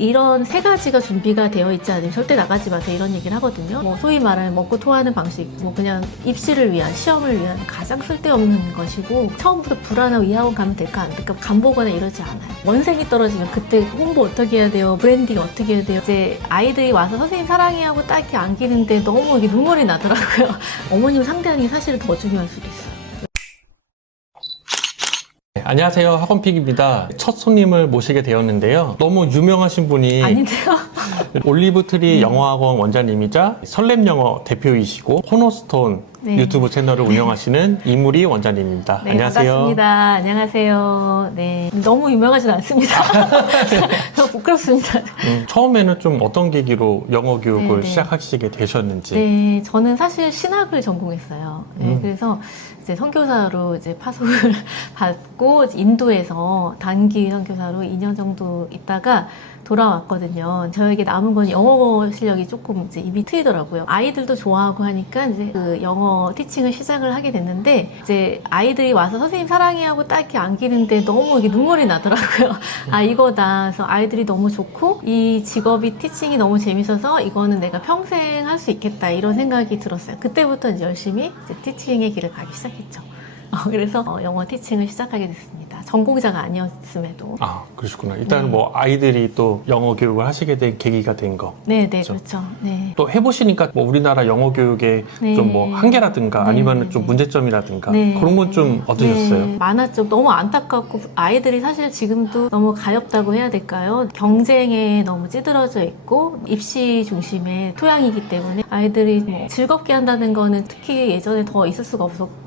이런 세 가지가 준비가 되어 있지 않으면 절대 나가지 마세요 이런 얘기를 하거든요. 뭐 소위 말하는 먹고 토하는 방식, 뭐 그냥 입시를 위한, 시험을 위한 가장 쓸데없는 것이고, 처음부터 불안하고 이 학원 가면 될까 안 될까 간 보거나 이러지 않아요. 원생이 떨어지면 그때 홍보 어떻게 해야 돼요, 브랜딩 어떻게 해야 돼요. 이제 아이들이 와서 선생님 사랑해 하고 딱히 안기는데 너무 이게 눈물이 나더라고요. 어머님 상대하는 게 사실은 더 중요할 수도 있어요. 네, 안녕하세요, 학원픽입니다. 첫 손님을 모시게 되었는데요. 너무 유명하신 분이 아닌데요? 올리브트리 영어학원 원장님이자 설렘영어 대표이시고 코너스톤 네. 유튜브 채널을 운영하시는 이무리 원장님입니다. 네, 안녕하세요. 반갑습니다. 안녕하세요. 네, 너무 유명하진 않습니다. 부끄럽습니다. 처음에는 좀 어떤 계기로 영어 교육을 네. 시작하시게 되셨는지. 네, 저는 사실 신학을 전공했어요. 네, 그래서 이제 선교사로 이제 파송을 받고 인도에서 단기 선교사로 2년 정도 있다가 돌아왔거든요. 저에게 남은 건 영어 실력이 조금 이제 입이 트이더라고요. 아이들도 좋아하고 하니까 이제 그 영어 티칭을 시작을 하게 됐는데, 이제 아이들이 와서 선생님 사랑해 하고 딱히 안기는데 너무 이게 눈물이 나더라고요. 아, 이거다. 그래서 아이들이 너무 좋고 이 직업이 티칭이 너무 재밌어서 이거는 내가 평생 할 수 있겠다 이런 생각이 들었어요. 그때부터 이제 열심히 이제 티칭의 길을 가기 시작했죠. 그래서 영어 티칭을 시작하게 됐습니다. 전공자가 아니었음에도. 아, 그러시구나. 일단 네. 뭐 아이들이 또 영어 교육을 하시게 된 계기가 된 거. 네, 그렇죠. 그렇죠. 네. 또 해보시니까 뭐 우리나라 영어 교육의 네. 좀 뭐 한계라든가 네, 아니면 네, 좀 네. 문제점이라든가 네. 그런 건 좀 어떠셨어요? 네, 많았죠. 너무 안타깝고 아이들이 사실 지금도 너무 가엾다고 해야 될까요? 경쟁에 너무 찌들어져 있고 입시 중심의 토양이기 때문에 아이들이 뭐 즐겁게 한다는 거는 특히 예전에 더 있을 수가 없었고,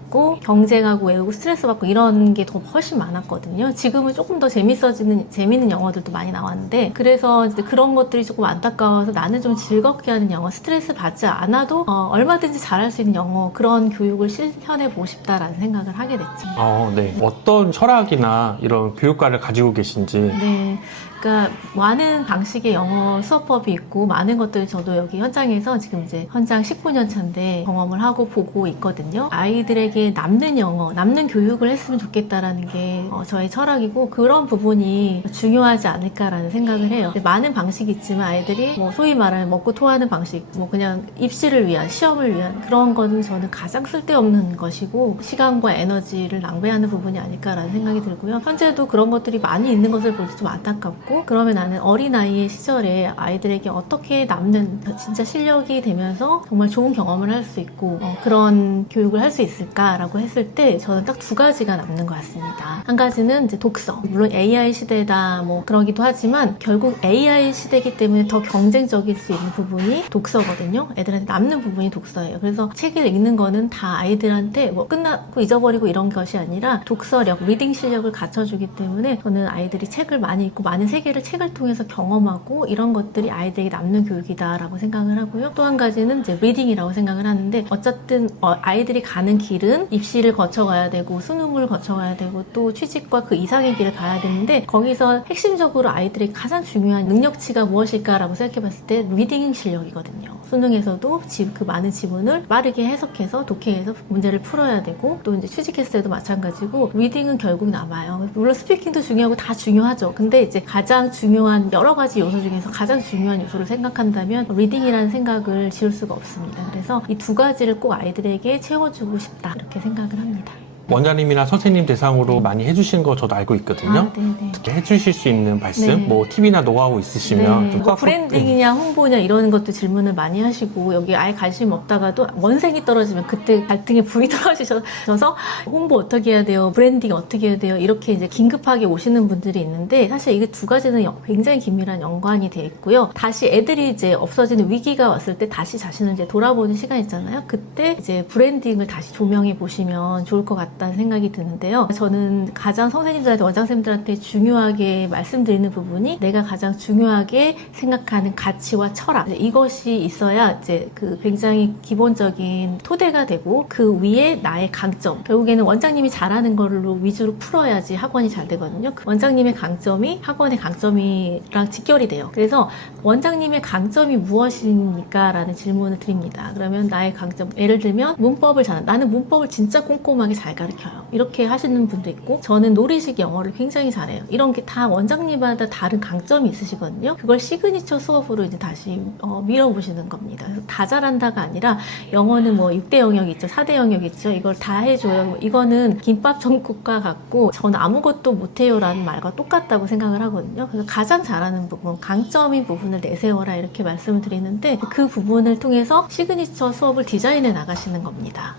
경쟁하고 외우고 스트레스 받고 이런 게 더 훨씬 많았거든요. 지금은 조금 더 재밌는 영어들도 많이 나왔는데, 그래서 이제 그런 것들이 조금 안타까워서 나는 좀 즐겁게 하는 영어, 스트레스 받지 않아도 얼마든지 잘할 수 있는 영어, 그런 교육을 실현해 보고 싶다라는 생각을 하게 됐죠. 네. 어떤 철학이나 이런 교육관을 가지고 계신지. 네. 그러니까 많은 방식의 영어 수업법이 있고 많은 것들 저도 여기 현장에서 지금 이제 현장 19년 차인데 경험을 하고 보고 있거든요. 아이들에게 남는 영어, 남는 교육을 했으면 좋겠다라는 게 저의 철학이고, 그런 부분이 중요하지 않을까라는 생각을 해요. 많은 방식이 있지만 아이들이 뭐 소위 말하는 먹고 토하는 방식, 뭐 그냥 입시를 위한, 시험을 위한 그런 거는 저는 가장 쓸데없는 것이고 시간과 에너지를 낭비하는 부분이 아닐까라는 생각이 들고요. 현재도 그런 것들이 많이 있는 것을 볼 때 좀 안타깝고, 그러면 나는 어린아이의 시절에 아이들에게 어떻게 남는 진짜 실력이 되면서 정말 좋은 경험을 할 수 있고 그런 교육을 할 수 있을까라고 했을 때 저는 딱 두 가지가 남는 것 같습니다. 한 가지는 이제 독서. 물론 AI 시대다 뭐 그러기도 하지만 결국 AI 시대이기 때문에 더 경쟁적일 수 있는 부분이 독서거든요. 애들한테 남는 부분이 독서예요. 그래서 책을 읽는 거는 다 아이들한테 뭐 끝나고 잊어버리고 이런 것이 아니라 독서력, 리딩 실력을 갖춰주기 때문에 저는 아이들이 책을 많이 읽고 많은 세계를 책을 통해서 경험하고 이런 것들이 아이들에게 남는 교육이다라고 생각을 하고요. 또 한 가지는 이제 리딩이라고 생각을 하는데, 어쨌든 아이들이 가는 길은 입시를 거쳐가야 되고 수능을 거쳐가야 되고 또 취직과 그 이상의 길을 가야 되는데, 거기서 핵심적으로 아이들에게 가장 중요한 능력치가 무엇일까라고 생각해봤을 때 리딩 실력이거든요. 수능에서도 그 많은 지문을 빠르게 해석해서 독해해서 문제를 풀어야 되고, 또 이제 취직했을 때도 마찬가지고 리딩은 결국 남아요. 물론 스피킹도 중요하고 다 중요하죠. 근데 이제 가장 중요한 여러 가지 요소 중에서 가장 중요한 요소를 생각한다면 리딩이라는 생각을 지울 수가 없습니다. 그래서 이 두 가지를 꼭 아이들에게 채워주고 싶다 이렇게 생각을 합니다. 원장님이나 선생님 대상으로 많이 해주신 거 저도 알고 있거든요. 아, 네네. 특히 해주실 수 있는 말씀, 네. 뭐 팁이나 노하우 있으시면 네, 좀 뭐 브랜딩이냐 홍보냐 이런 것도 질문을 많이 하시고, 여기 아예 관심 없다가도 원생이 떨어지면 그때 갈등에 불이 떨어지셔서 홍보 어떻게 해야 돼요, 브랜딩 어떻게 해야 돼요, 이렇게 이제 긴급하게 오시는 분들이 있는데, 사실 이게 두 가지는 굉장히 긴밀한 연관이 돼 있고요. 다시 애들이 이제 없어지는 위기가 왔을 때 다시 자신을 이제 돌아보는 시간 있잖아요. 그때 이제 브랜딩을 다시 조명해 보시면 좋을 것 같다는 생각이 드는데요. 저는 가장 선생님들한테, 원장쌤들한테 중요하게 말씀드리는 부분이 내가 가장 중요하게 생각하는 가치와 철학, 이것이 있어야 이제 그 굉장히 기본적인 토대가 되고, 그 위에 나의 강점, 결국에는 원장님이 잘하는 걸로 위주로 풀어야지 학원이 잘 되거든요. 그 원장님의 강점이 학원의 강점이랑 직결이 돼요. 그래서 원장님의 강점이 무엇입니까? 라는 질문을 드립니다. 그러면 나의 강점, 예를 들면 문법을 나는 문법을 진짜 꼼꼼하게 잘 가르쳐요. 이렇게 하시는 분도 있고 저는 놀이식 영어를 굉장히 잘해요. 이런 게 다 원장님마다 다른 강점이 있으시거든요. 그걸 시그니처 수업으로 이제 다시 밀어보시는 겁니다. 그래서 다 잘한다가 아니라 영어는 뭐 6대 영역 있죠. 4대 영역 있죠. 이걸 다 해줘요. 이거는 김밥 전국과 같고 전 아무것도 못해요 라는 말과 똑같다고 생각을 하거든요. 그래서 가장 잘하는 부분, 강점인 부분을 내세워라 이렇게 말씀을 드리는데 그 부분을 통해서 시그니처 수업을 디자인해 나가시는 겁니다.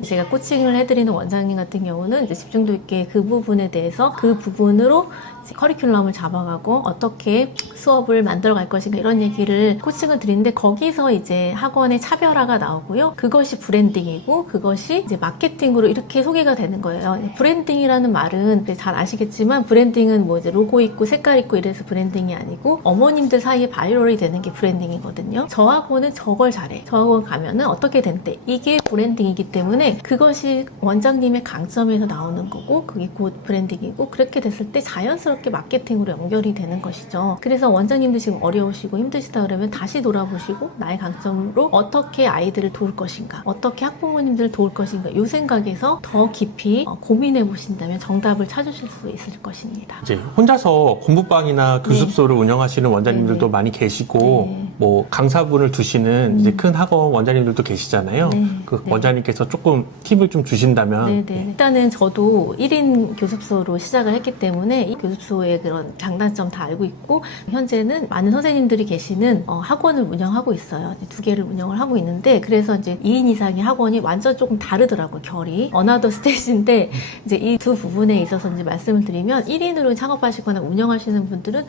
제가 코칭을 해드리는 원장님 같은 경우는 이제 집중도 있게 그 부분에 대해서 그 부분으로 커리큘럼을 잡아가고 어떻게 수업을 만들어 갈 것인가 이런 얘기를 코칭을 드리는데 거기서 이제 학원의 차별화가 나오고요. 그것이 브랜딩이고 그것이 이제 마케팅으로 이렇게 소개가 되는 거예요. 브랜딩이라는 말은 잘 아시겠지만 브랜딩은 뭐 이제 로고 있고 색깔 있고 이래서 브랜딩이 아니고 어머님들 사이에 바이럴이 되는 게 브랜딩이거든요. 저 학원은 저걸 잘해. 저 학원 가면은 어떻게 된대. 이게 브랜딩이기 때문에 그것이 원장님의 강점에서 나오는 거고 그게 곧 브랜딩이고 그렇게 됐을 때 자연스럽게 마케팅으로 연결이 되는 것이죠. 그래서 원장님도 지금 어려우시고 힘드시다 그러면 다시 돌아보시고 나의 강점으로 어떻게 아이들을 도울 것인가 어떻게 학부모님들을 도울 것인가 이 생각에서 더 깊이 고민해 보신다면 정답을 찾으실 수 있을 것입니다. 이제 혼자서 공부방이나 교습소를 운영하시는 원장님들도 네. 많이 계시고 네. 뭐 강사분을 두시는 이제 큰 학원 원장님들도 계시잖아요. 네. 그 네. 원장님께서 조금 팁을 좀 주신다면 네네. 일단은 저도 1인 교습소로 시작을 했기 때문에 이 교습소의 그런 장단점 다 알고 있고 현재는 많은 선생님들이 계시는 학원을 운영하고 있어요. 2개를 운영을 하고 있는데 그래서 이제 2인 이상의 학원이 완전 조금 다르더라고요. 결이. 어나더 스테이지인데 이제 이 두 부분에 있어서 이제 말씀을 드리면 1인으로 창업하시거나 운영하시는 분들은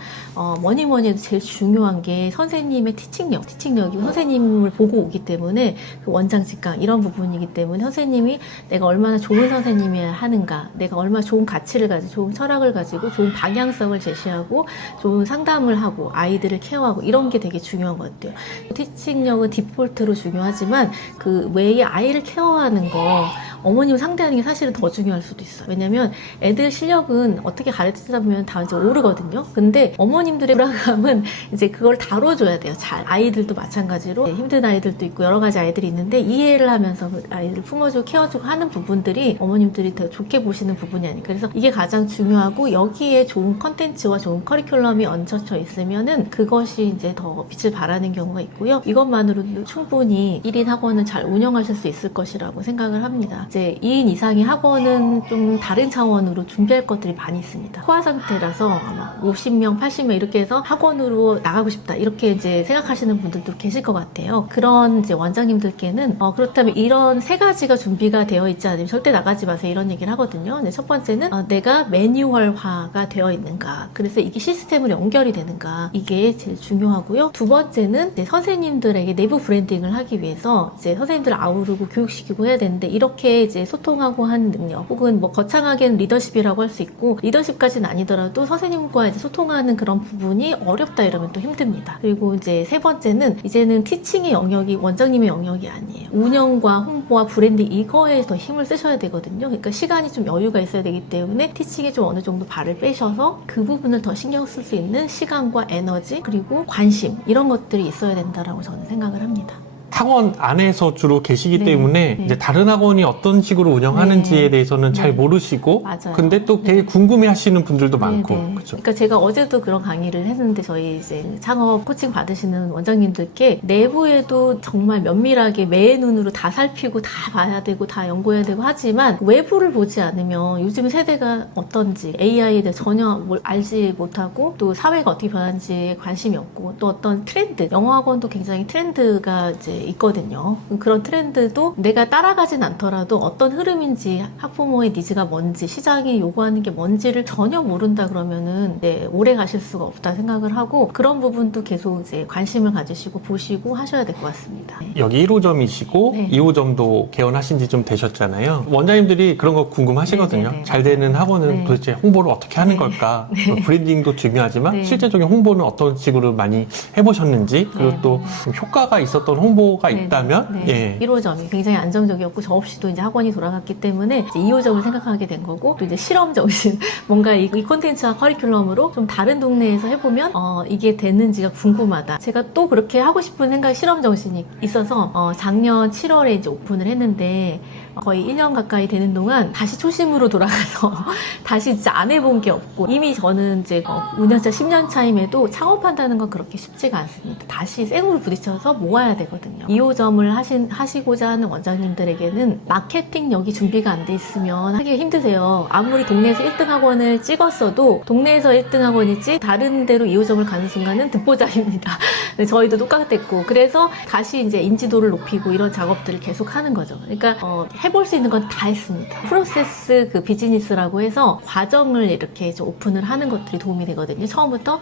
뭐니 해도 제일 중요한 게 선생님의 티칭력이고 선생님을 보고 오기 때문에 그 원장 직강 이런 부분이기 때문에 선생님이 내가 얼마나 좋은 선생님이어야 하는가 내가 얼마나 좋은 가치를 가지고 좋은 철학을 가지고 좋은 방향성을 제시하고 좋은 상담을 하고 아이들을 케어하고 이런 게 되게 중요한 것 같아요. 티칭력은 디폴트로 중요하지만 그 외에 아이를 케어하는 거 어머님을 상대하는 게 사실은 더 중요할 수도 있어요. 왜냐면 애들 실력은 어떻게 가르치다 보면 다 이제 오르거든요. 근데 어머님들의 불안감은 이제 그걸 다뤄줘야 돼요. 잘. 아이들도 마찬가지로 힘든 아이들도 있고 여러 가지 아이들이 있는데 이해를 하면서 그 아이들을 품어주고 케어주고 하는 부분들이 어머님들이 더 좋게 보시는 부분이 아닐까. 그래서 이게 가장 중요하고 여기에 좋은 컨텐츠와 좋은 커리큘럼이 얹혀져 있으면은 그것이 이제 더 빛을 발하는 경우가 있고요. 이것만으로도 충분히 1인 학원을 잘 운영하실 수 있을 것이라고 생각을 합니다. 이제 2인 이상의 학원은 좀 다른 차원으로 준비할 것들이 많이 있습니다. 소아 상태라서 아마 50명, 80명 이렇게 해서 학원으로 나가고 싶다 이렇게 이제 생각하시는 분들도 계실 것 같아요. 그런 이제 원장님들께는 그렇다면 이런 3가지가 준비가 되어 있지 않으면 절대 나가지 마세요 이런 얘기를 하거든요. 첫 번째는 내가 매뉴얼화가 되어 있는가 그래서 이게 시스템으로 연결이 되는가 이게 제일 중요하고요. 두 번째는 이제 선생님들에게 내부 브랜딩을 하기 위해서 이제 선생님들을 아우르고 교육시키고 해야 되는데 이렇게 이제 소통하고 하는 능력 혹은 뭐 거창하게는 리더십이라고 할 수 있고 리더십까지는 아니더라도 선생님과 이제 소통하는 그런 부분이 어렵다 이러면 또 힘듭니다. 그리고 이제 3번째는 이제는 티칭의 영역이 원장님의 영역이 아니에요. 운영과 홍보와 브랜딩 이거에 더 힘을 쓰셔야 되거든요. 그러니까 시간이 좀 여유가 있어야 되기 때문에 티칭에 좀 어느 정도 발을 빼셔서 그 부분을 더 신경 쓸 수 있는 시간과 에너지 그리고 관심 이런 것들이 있어야 된다라고 저는 생각을 합니다. 학원 안에서 주로 계시기 네, 때문에 네. 이제 다른 학원이 어떤 식으로 운영하는지에 네, 대해서는 잘 네. 모르시고 맞아요. 근데 또 되게 네. 궁금해하시는 분들도 많고 네네. 그렇죠. 그러니까 제가 어제도 그런 강의를 했는데 저희 이제 창업 코칭 받으시는 원장님들께 내부에도 정말 면밀하게 매의 눈으로 다 살피고 다 봐야 되고 다 연구해야 되고 하지만 외부를 보지 않으면 요즘 세대가 어떤지 AI에 대해 전혀 뭘 알지 못하고 또 사회가 어떻게 변하는지에 관심이 없고 또 어떤 트렌드 영어학원도 굉장히 트렌드가 이제 있거든요. 그런 트렌드도 내가 따라가진 않더라도 어떤 흐름인지 학부모의 니즈가 뭔지 시장이 요구하는 게 뭔지를 전혀 모른다 그러면은 이제 오래 가실 수가 없다 생각을 하고 그런 부분도 계속 이제 관심을 가지시고 보시고 하셔야 될 것 같습니다. 여기 1호점이시고 네. 2호점도 개원하신 지 좀 되셨잖아요. 원장님들이 그런 거 궁금하시거든요. 네네네. 잘 되는 학원은 네. 도대체 홍보를 어떻게 하는 네. 걸까? 브랜딩도 중요하지만 네. 실제적인 홍보는 어떤 식으로 많이 해보셨는지 그리고 네. 또 효과가 있었던 홍보가 네, 있다면 네. 예. 1호점이 굉장히 안정적이었고 저 없이도 이제 학원이 돌아갔기 때문에 이제 2호점을 생각하게 된 거고 또 이제 실험 정신 뭔가 이 콘텐츠와 커리큘럼으로 좀 다른 동네에서 해보면 이게 됐는지가 궁금하다. 제가 또 그렇게 하고 싶은 생각 실험 정신이 있어서 작년 7월에 이제 오픈을 했는데 거의 1년 가까이 되는 동안 다시 초심으로 돌아가서 다시 진짜 안 해본 게 없고, 이미 저는 이제 5년차, 10년 차임에도 창업한다는 건 그렇게 쉽지가 않습니다. 다시 생으로 부딪혀서 모아야 되거든요. 2호점을 하시고자 하는 원장님들에게는 마케팅력이 준비가 안 돼 있으면 하기 힘드세요. 아무리 동네에서 1등 학원을 찍었어도 동네에서 1등 학원이지 다른 데로 2호점을 가는 순간은 듣보잡입니다. 저희도 똑같았고, 그래서 다시 이제 인지도를 높이고 이런 작업들을 계속 하는 거죠. 그러니까 해볼 수 있는 건 다 했습니다. 프로세스 그 비즈니스라고 해서 과정을 이렇게 좀 오픈을 하는 것들이 도움이 되거든요. 처음부터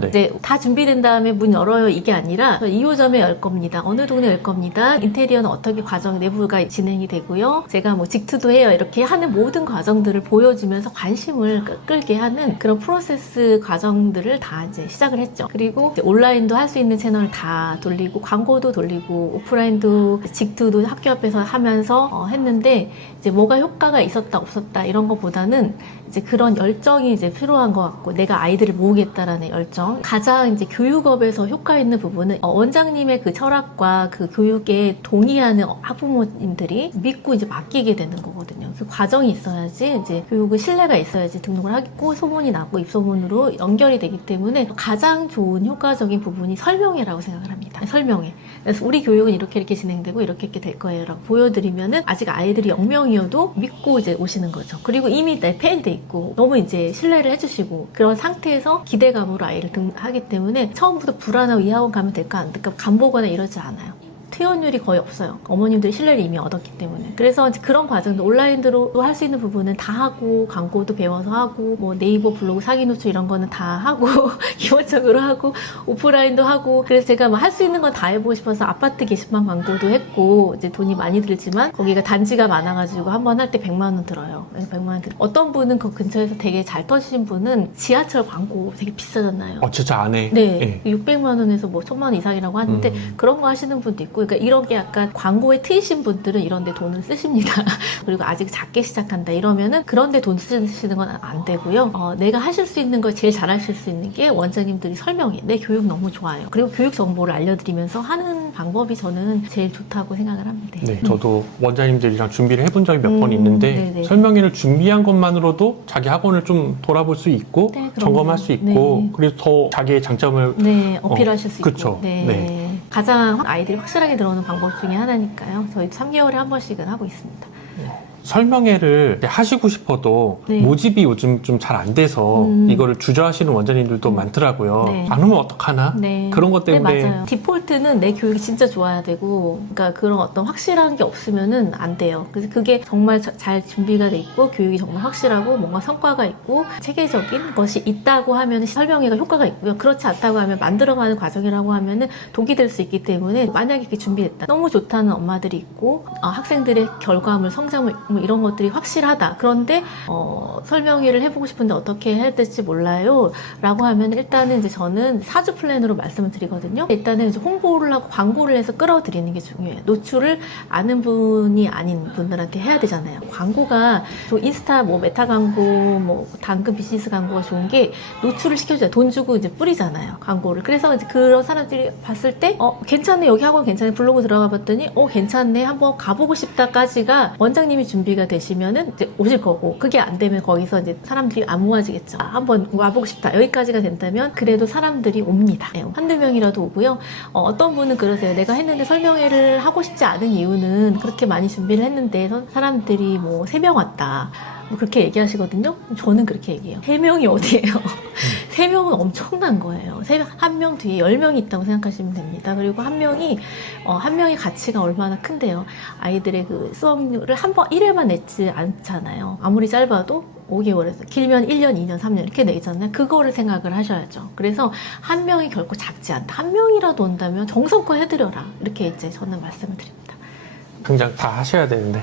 네. 이제 다 준비된 다음에 문 열어요 이게 아니라 2호점에 열 겁니다. 어느 동네 열 겁니다. 인테리어는 어떻게 과정 내부가 진행이 되고요. 제가 뭐 직투도 해요. 이렇게 하는 모든 과정들을 보여주면서 관심을 끌게 하는 그런 프로세스 과정들을 다 이제 시작을 했죠. 그리고 이제 온라인도 할 수 있는 채널 다 돌리고 광고도 돌리고 오프라인도 직투도 학교 앞에서 하면서 했는데, 이제 뭐가 효과가 있었다 없었다 이런 것보다는 이제 그런 열정이 이제 필요한 것 같고, 내가 아이들을 모으겠다라는 열정. 가장 이제 교육업에서 효과 있는 부분은 원장님의 그 철학과 그 교육에 동의하는 학부모님들이 믿고 이제 맡기게 되는 거거든요. 그 과정이 있어야지, 이제 교육의 신뢰가 있어야지 등록을 하겠고 소문이 나고 입소문으로 연결이 되기 때문에 가장 좋은 효과적인 부분이 설명회라고 생각을 합니다. 설명회. 그래서 우리 교육은 이렇게 진행되고 이렇게 될 거예요 라고 보여드리면은 아직 아이들이 0명이어도 믿고 이제 오시는 거죠. 그리고 이미 내 페이돼 있고 너무 이제 신뢰를 해주시고 그런 상태에서 기대감으로 아이를 하기 때문에 처음부터 불안하고 이 학원 가면 될까 안 될까 간보거나 이러지 않아요. 퇴원율이 거의 없어요. 어머님들이 신뢰를 이미 얻었기 때문에. 그래서 그런 과정도 온라인으로 할 수 있는 부분은 다 하고, 광고도 배워서 하고, 뭐 네이버 블로그 사기 노출 이런 거는 다 하고 기본적으로 하고, 오프라인도 하고. 그래서 제가 뭐 할 수 있는 건 다 해보고 싶어서 아파트 게시판 광고도 했고, 이제 돈이 많이 들지만 거기가 단지가 많아가지고 한 번 할 때 100만 원 들어요. 100만 원 어떤 분은 그 근처에서 되게 잘 터지신 분은 지하철 광고 되게 비싸잖아요. 진짜 안 해. 네. 600만 원에서 뭐 1000만 원 이상이라고 하는데 그런 거 하시는 분도 있고, 그러니까 이런 게 약간 광고에 트이신 분들은 이런 데 돈을 쓰십니다. 그리고 아직 작게 시작한다 이러면은 그런 데 돈 쓰시는 건 안 되고요. 내가 하실 수 있는 걸 제일 잘 하실 수 있는 게 원장님들이 설명해. 내 교육 너무 좋아요. 그리고 교육 정보를 알려드리면서 하는 방법이 저는 제일 좋다고 생각을 합니다. 네, 저도 원장님들이랑 준비를 해본 적이 몇 번 있는데 네네. 설명회를 준비한 것만으로도 자기 학원을 좀 돌아볼 수 있고 네, 그럼요. 점검할 수 있고 네. 그리고 더 자기의 장점을 네, 어필하실 수 그쵸. 있고. 네. 네. 가장 아이들이 확실하게 들어오는 방법 중에 하나니까요. 저희도 3개월에 한 번씩은 하고 있습니다. 설명회를 하시고 싶어도 네. 모집이 요즘 좀 잘 안 돼서 이거를 주저하시는 원장님들도 많더라고요. 네. 안 오면 어떡하나? 네. 그런 것 때문에 네, 맞아요. 디폴트는 내 교육이 진짜 좋아야 되고, 그러니까 그런 어떤 확실한 게 없으면은 안 돼요. 그래서 그게 정말 잘 준비가 돼 있고, 교육이 정말 확실하고, 뭔가 성과가 있고, 체계적인 것이 있다고 하면 설명회가 효과가 있고요. 그렇지 않다고 하면 만들어가는 과정이라고 하면은 독이 될 수 있기 때문에 만약에 이렇게 준비됐다. 너무 좋다는 엄마들이 있고, 학생들의 결과물, 성장물, 뭐 이런 것들이 확실하다. 그런데 설명회를 해보고 싶은데 어떻게 해야 될지 몰라요 라고 하면 일단은 이제 저는 4주 플랜으로 말씀을 드리거든요. 일단은 이제 홍보를 하고 광고를 해서 끌어들이는 게 중요해요. 노출을 아는 분이 아닌 분들한테 해야 되잖아요. 광고가 인스타 뭐 메타 광고 뭐 당근 비즈니스 광고가 좋은 게 노출을 시켜줘요. 돈 주고 이제 뿌리잖아요, 광고를. 그래서 이제 그런 사람들이 봤을 때 괜찮네, 여기 학원 괜찮네, 블로그 들어가 봤더니 괜찮네, 한번 가보고 싶다까지가 원장님이 준비가 되시면은 이제 오실 거고, 그게 안 되면 거기서 이제 사람들이 안 모아지겠죠. 한번 와보고 싶다, 여기까지가 된다면 그래도 사람들이 옵니다. 한두 명이라도 오고요. 어떤 분은 그러세요. 내가 했는데 설명회를 하고 싶지 않은 이유는 그렇게 많이 준비를 했는데 사람들이 뭐 3명 왔다, 뭐 그렇게 얘기하시거든요. 저는 그렇게 얘기해요. 3명이 어디예요? 3명은 엄청난 거예요. 한 명 뒤에 10명이 있다고 생각하시면 됩니다. 그리고 한 명의 가치가 얼마나 큰데요. 아이들의 그 수업료를 한 번 1회만 냈지 않잖아요. 아무리 짧아도 5개월에서 길면 1년, 2년, 3년 이렇게 내잖아요. 그거를 생각을 하셔야죠. 그래서 한 명이 결코 작지 않다. 한 명이라도 온다면 정성껏 해드려라. 이렇게 이제 저는 말씀을 드립니다. 당장 다 하셔야 되는데.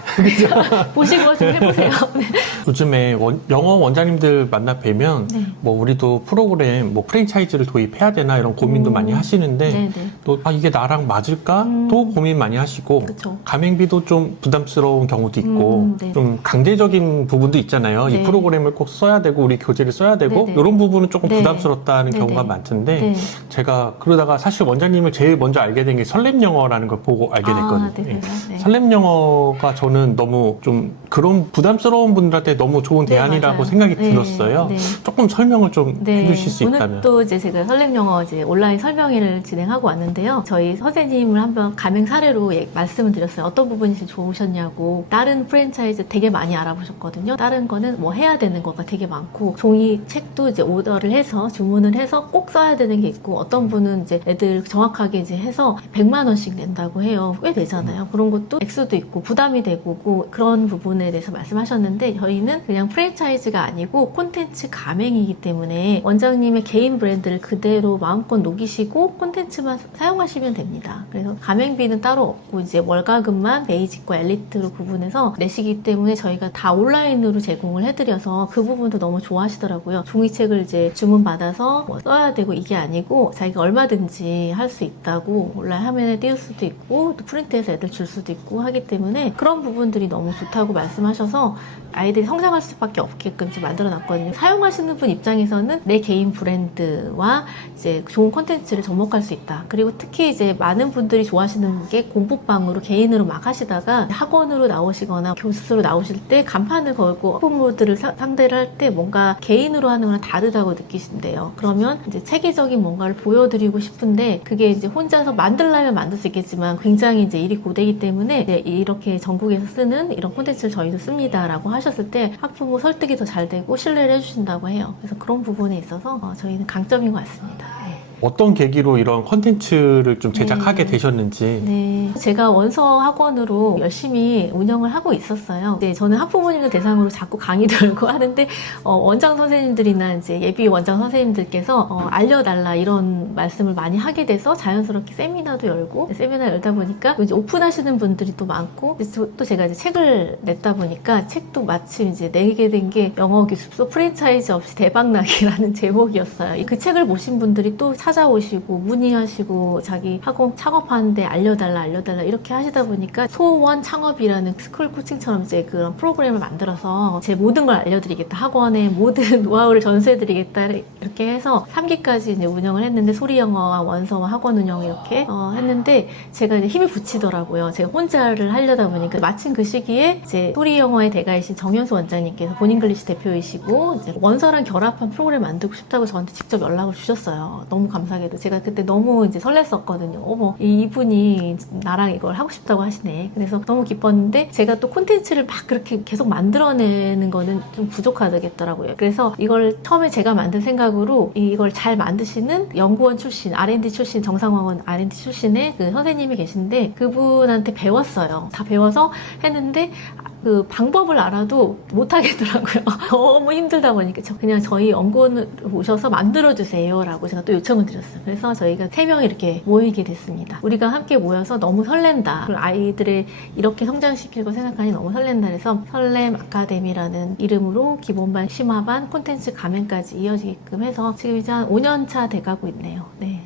보시고 좀 해보세요. 네. 요즘에 영어 원장님들 만나 뵈면 네. 뭐 우리도 프로그램 뭐 프랜차이즈를 도입해야 되나 이런 고민도 많이 하시는데 네네. 또 이게 나랑 맞을까? 또 고민 많이 하시고 그쵸. 가맹비도 좀 부담스러운 경우도 있고 네. 좀 강제적인 부분도 있잖아요. 네. 이 프로그램을 꼭 써야 되고 우리 교재를 써야 되고 네네. 이런 부분은 조금 네. 부담스럽다는 네네. 경우가 많던데 네. 제가 그러다가 사실 원장님을 제일 먼저 알게 된 게 설렘 영어라는 걸 보고 알게 됐거든요. 네. 예. 네. 설렘 영어가 저는 너무 좀 그런 부담스러운 분들한테 너무 좋은 네, 대안이라고 맞아요. 생각이 네, 들었어요. 네. 조금 설명을 좀 네, 해주실 수 오늘 있다면. 또 이제 제가 설렘 영어 이제 온라인 설명회를 진행하고 왔는데요. 저희 선생님을 한번 가맹 사례로 말씀을 드렸어요. 어떤 부분이 제일 좋으셨냐고. 다른 프랜차이즈 되게 많이 알아보셨거든요. 다른 거는 뭐 해야 되는 거가 되게 많고, 종이 책도 이제 오더를 해서 주문을 해서 꼭 써야 되는 게 있고, 어떤 분은 이제 애들 정확하게 이제 해서 100만 원씩 낸다고 해요. 꽤 되잖아요. 그런 것도 액수도 있고 부담이 되고 그런 부분에 대해서 말씀하셨는데, 저희는 그냥 프랜차이즈가 아니고 콘텐츠 가맹이기 때문에 원장님의 개인 브랜드를 그대로 마음껏 녹이시고 콘텐츠만 사용하시면 됩니다. 그래서 가맹비는 따로 없고 이제 월가금만 베이직과 엘리트로 구분해서 내시기 때문에 저희가 다 온라인으로 제공을 해드려서 그 부분도 너무 좋아하시더라고요. 종이책을 이제 주문받아서 뭐 써야 되고 이게 아니고 자기가 얼마든지 할 수 있다고, 온라인 화면에 띄울 수도 있고 또 프린트해서 애들 줄 수도 있고 하기 때문에 그런 부분들이 너무 좋다고 말씀하셔서 아이들이 성장할 수밖에 없게끔 좀 만들어 놨거든요. 사용하시는 분 입장에서는 내 개인 브랜드와 이제 좋은 콘텐츠를 접목할 수 있다. 그리고 특히 이제 많은 분들이 좋아하시는 게 공부방으로 개인으로 막 하시다가 학원으로 나오시거나 교수로 나오실 때 간판을 걸고 학부모들을 상대를 할 때 뭔가 개인으로 하는 거랑 다르다고 느끼신대요. 그러면 이제 체계적인 뭔가를 보여드리고 싶은데 그게 이제 혼자서 만들려면 만들 수 있겠지만 굉장히 이제 일이 고되기 때문에 이제 이렇게 전국에서 쓰는 이런 콘텐츠를 저희도 씁니다라고 하셨을 때 학부모 설득이 더 잘 되고 신뢰를 해주신다고 해요. 그래서 그런 부분에 있어서 저희는 강점인 것 같습니다. 네. 어떤 계기로 이런 컨텐츠를 좀 제작하게 네. 되셨는지. 네, 제가 원서 학원으로 열심히 운영을 하고 있었어요. 네, 저는 학부모님들 대상으로 자꾸 강의 들고 하는데 원장 선생님들이나 이제 예비 원장 선생님들께서 알려달라 이런 말씀을 많이 하게 돼서 자연스럽게 세미나도 열고, 세미나 열다 보니까 이제 오픈하시는 분들이 또 많고, 또 제가 이제 책을 냈다 보니까 책도 마침 이제 내게 된 게 영어 교습소 프랜차이즈 없이 대박나기라는 제목이었어요. 그 책을 보신 분들이 또 찾아오시고 문의하시고 자기 학원 창업하는데 알려달라 이렇게 하시다 보니까 소원 창업이라는 스쿨 코칭처럼 이제 그런 프로그램을 만들어서 제 모든 걸 알려드리겠다, 학원의 모든 노하우를 전수해드리겠다 이렇게 해서 3기까지 이제 운영을 했는데, 소리 영어와 원서와 학원 운영 이렇게 했는데 제가 이제 힘이 붙이더라고요. 제가 혼자를 하려다 보니까 마침 그 시기에 이제 소리 영어의 대가이신 정현수 원장님께서 본잉글리시 대표이시고 이제 원서랑 결합한 프로그램 만들고 싶다고 저한테 직접 연락을 주셨어요. 너무 감사하게도 제가 그때 너무 이제 설렜었거든요. 어머, 이분이 나랑 이걸 하고 싶다고 하시네. 그래서 너무 기뻤는데 제가 또 콘텐츠를 막 그렇게 계속 만들어내는 거는 좀 부족하겠더라고요. 그래서 이걸 처음에 제가 만든 생각으로 이걸 잘 만드시는 연구원 출신, R&D 출신, 정상화원 R&D 출신의 그 선생님이 계신데 그분한테 배웠어요. 다 배워서 했는데 그 방법을 알아도 못하겠더라고요. 너무 힘들다 보니까 그냥 저희 연구원을 오셔서 만들어주세요 라고 제가 또 요청을 드렸어요. 그래서 저희가 3명이 이렇게 모이게 됐습니다. 우리가 함께 모여서 너무 설렌다, 그리고 아이들을 이렇게 성장시키고 생각하니 너무 설렌다 해서 설렘 아카데미라는 이름으로 기본반, 심화반, 콘텐츠 가맹까지 이어지게끔 해서 지금 이제 한 5년 차 돼가고 있네요. 네.